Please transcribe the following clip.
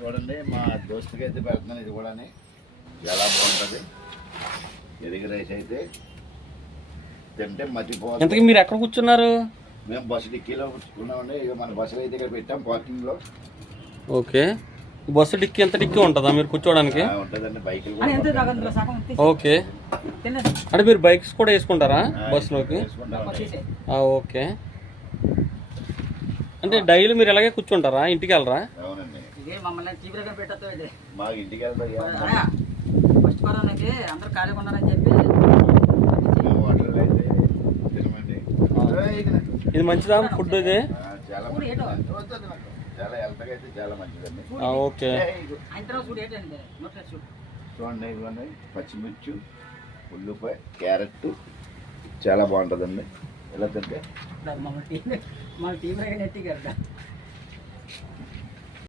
చూడండి మా దోస్తుకి అయితే పెడుతున్నాను. ఇది కూడా చాలా బాగుంటుంది. ఎరిగి రైస్ అయితే తింటే మర్చిపోవాలి. ఇంతకీ మీరు ఎక్కడ కూర్చున్నారు? మేము బస్సు డిక్కీలో కూర్చుకున్నామండి. ఇక మన బస్సులో అయితే ఇక్కడ పెట్టాం పార్కింగ్లో. ఓకే, బస్సు డిక్కీ ఎంత డిక్కీ ఉంటుందా మీరు కూర్చోవడానికి? ఉంటుందండి. బైక్ ఓకే, అంటే మీరు బైక్స్ కూడా వేసుకుంటారా బస్సులోకి? ఓకే, అంటే డైలీ మీరు ఇలాగే కూర్చుంటారా? ఇంటికి వెళ్ళరా? అవునండి, మాకు ఇంటికి వెళ్తాయి. ఫస్ట్ కరోనాకి అందరూ ఖాళీగా ఉన్నారని చెప్పి హోటల్ అయితే తినమండి. ఇది మంచిదా ఫుడ్? ఇది చాలా చాలా హెల్త్గా అయితే చాలా మంచిదండి. ఓకే, చూడండి ఇవ్వండి. పచ్చిమిర్చి, ఉల్లిపాయ, క్యారెట్ చాలా బాగుంటుందండి. ఎలా తింటే మన టీం నెట్టి కదా